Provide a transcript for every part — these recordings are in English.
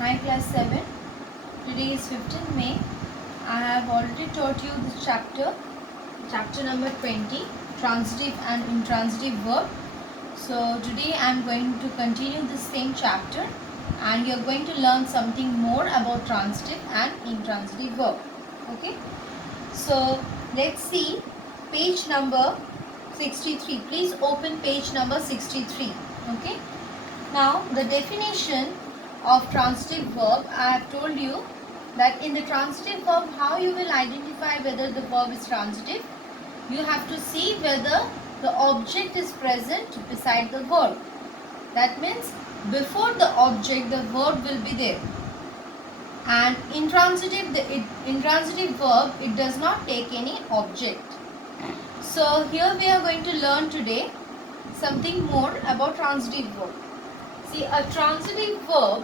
Hi class 7. Today is 15th May. I have already taught you this chapter number 20, transitive and intransitive verb. So today I am going to continue the same chapter and you are going to learn something more about transitive and intransitive verb. Okay. So let's see page number 63. Please open page number 63. Okay. Now the definition of transitive verb, I have told you that in the transitive verb, how you will identify whether the verb is transitive. You have to see whether the object is present beside the verb. That means before the object, the verb will be there. And intransitive verb, it does not take any object. So here we are going to learn today something more about transitive verb. See, a transitive verb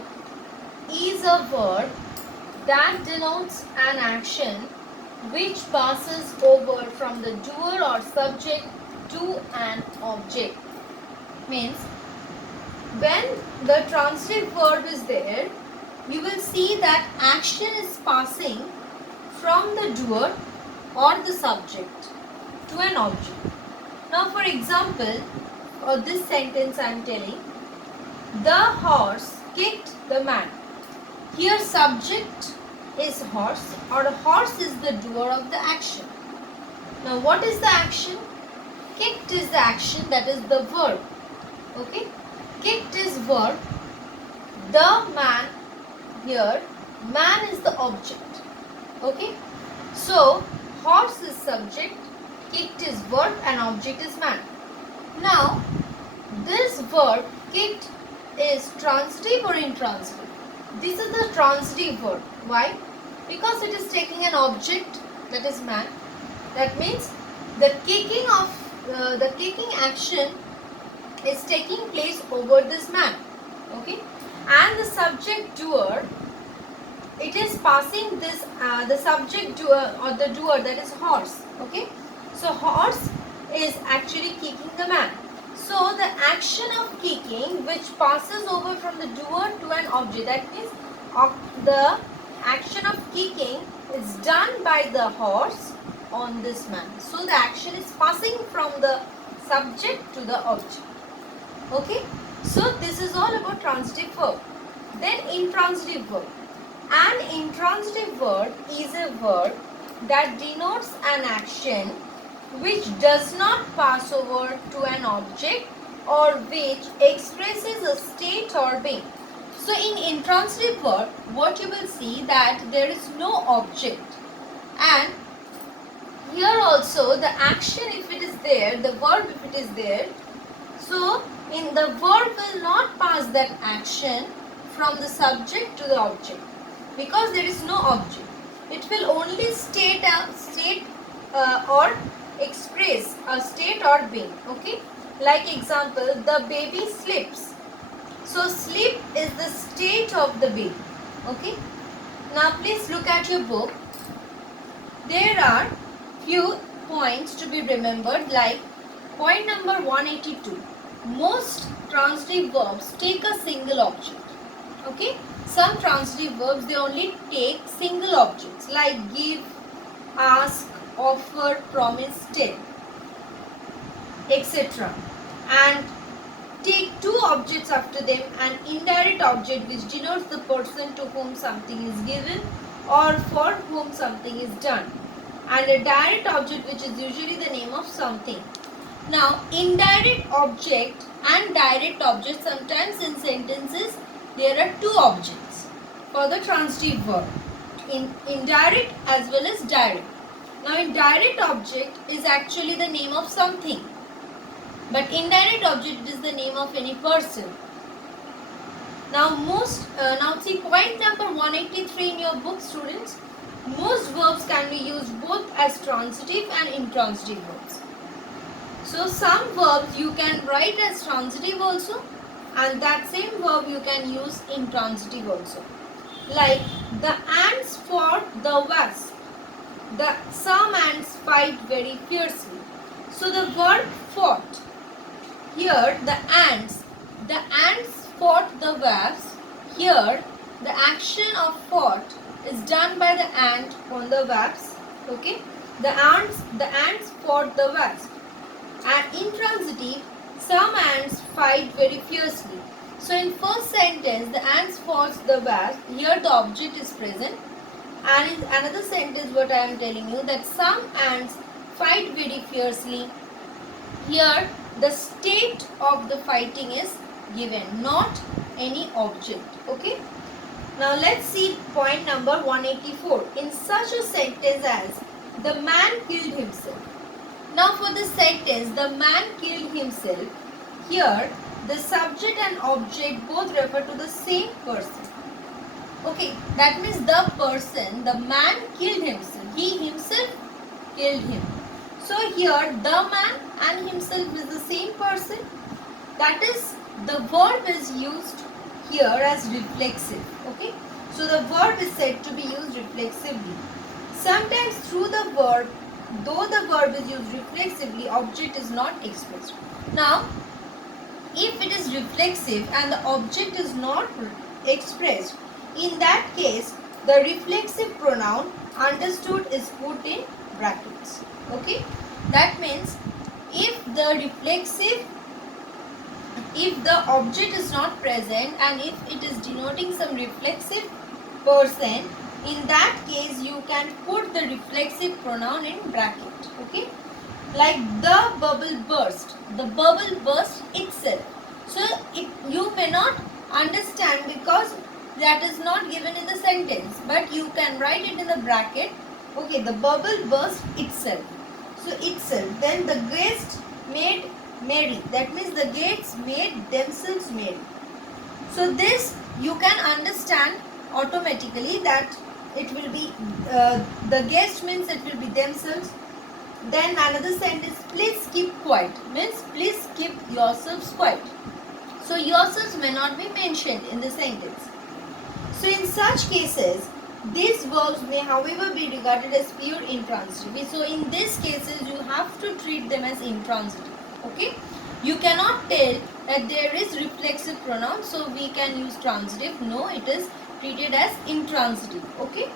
is a verb that denotes an action which passes over from the doer or subject to an object. Means, when the transitive verb is there, you will see that action is passing from the doer or the subject to an object. Now, for example, this sentence I am telling, the horse kicked the man. Here subject is horse, or horse is the doer of the action. Now what is the action? Kicked is the action, that is the verb. Okay. Kicked is verb. The man, here man is the object. Okay. So horse is subject, kicked is verb and object is man. Now this verb kicked is transitive or intransitive? This is the transitive verb. Why? Because it is taking an object, that is man. That means the kicking action is taking place over this man. Okay, and the subject doer, it is passing this the subject doer or the doer, that is horse. Okay, so horse is actually kicking the man. So the action of kicking which passes over from the doer to an object, that means the action of kicking is done by the horse on this man. So the action is passing from the subject to the object. Okay, so this is all about transitive verb. Then intransitive verb. An intransitive verb is a verb that denotes an action which does not pass over to an object or which expresses a state or being. So in intransitive verb, what you will see that there is no object, and here also the action if it is there, the verb if it is there, so in the verb will not pass that action from the subject to the object because there is no object. It will only state or express a state or being. Okay, like example, the baby sleeps. So sleep is the state of the baby. Okay, now please look at your book. There are few points to be remembered, like point number 182. Most transitive verbs take a single object. Okay, some transitive verbs, they only take single objects like give, ask, offer, promise, tell, etc. and take two objects after them, an indirect object which denotes the person to whom something is given or for whom something is done, and a direct object which is usually the name of something. Now indirect object and direct object, sometimes in sentences there are two objects for the transitive verb, indirect as well as direct. Now indirect object is actually the name of something, but indirect object is the name of any person. Now now see point number 183 in your book, students. Most verbs can be used both as transitive and intransitive verbs. So some verbs you can write as transitive also, and that same verb you can use intransitive also. Like the ants fought the wasp. Some ants fight very fiercely. So the verb fought. Here the ants fought the wasp. Here the action of fought is done by the ant on the wasp. Okay, the ants fought the wasp. And intransitive, some ants fight very fiercely. So in first sentence, the ants fought the wasp. Here the object is present. And in another sentence, what I am telling you, that some ants fight very fiercely. Here the state of the fighting is given, not any object. Okay. Now let's see point number 184. In such a sentence as the man killed himself. Now for the sentence the man killed himself, here the subject and object both refer to the same person. Okay, that means the person, the man killed himself. He himself killed him. So here the man and himself is the same person. That is, the verb is used here as reflexive. Okay, so the verb is said to be used reflexively. Sometimes through the verb, though the verb is used reflexively, object is not expressed. Now, if it is reflexive and the object is not expressed, in that case, the reflexive pronoun understood is put in brackets. Okay, that means if the object is not present and if it is denoting some reflexive person, in that case you can put the reflexive pronoun in bracket. Okay, like the bubble burst. The bubble burst itself. So you may not understand because that is not given in the sentence, but you can write it in the bracket. Okay, the bubble burst itself. So itself. Then the guests made merry. That means the guests made themselves merry. So this you can understand automatically that it will be the guest means it will be themselves. Then another sentence, please keep quiet, means please keep yourselves quiet. So yourselves may not be mentioned in the sentence. So in such cases, these verbs may however be regarded as pure intransitive. So in these cases, you have to treat them as intransitive. Okay, you cannot tell that there is reflexive pronoun, so we can use transitive. No, it is treated as intransitive. Okay,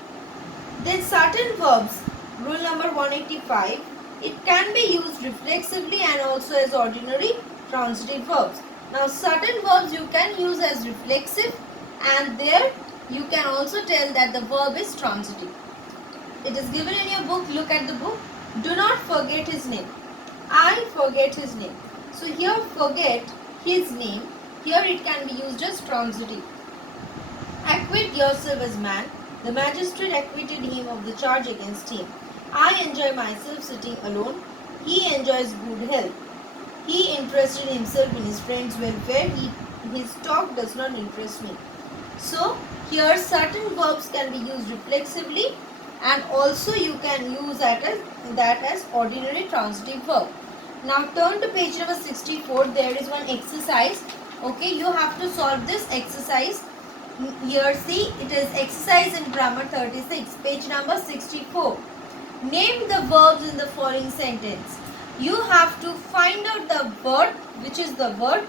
then certain verbs, rule number 185, it can be used reflexively and also as ordinary transitive verbs. Now certain verbs you can use as reflexive, and there you can also tell that the verb is transitive. It is given in your book. Look at the book. Do not forget his name. I forget his name. So here forget his name. Here it can be used as transitive. Acquit yourself as man. The magistrate acquitted him of the charge against him. I enjoy myself sitting alone. He enjoys good health. He interested himself in his friend's welfare. His talk does not interest me. So here certain verbs can be used reflexively, and also you can use that as ordinary transitive verb. Now turn to page number 64. There is one exercise. Okay, you have to solve this exercise. Here see, it is exercise in grammar 36, page number 64. Name the verbs in the following sentence. You have to find out the verb, which is the verb,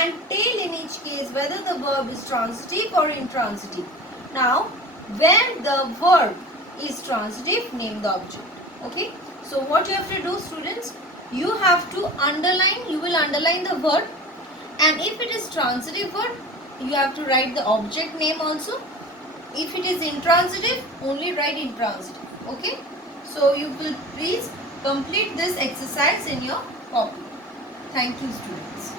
and tell in each case whether the verb is transitive or intransitive. Now, when the verb is transitive, name the object. Okay. So what you have to do, students, you have to underline, you will underline the verb, and if it is transitive verb, you have to write the object name also. If it is intransitive, only write intransitive. Okay. So you will please complete this exercise in your copy. Thank you, students.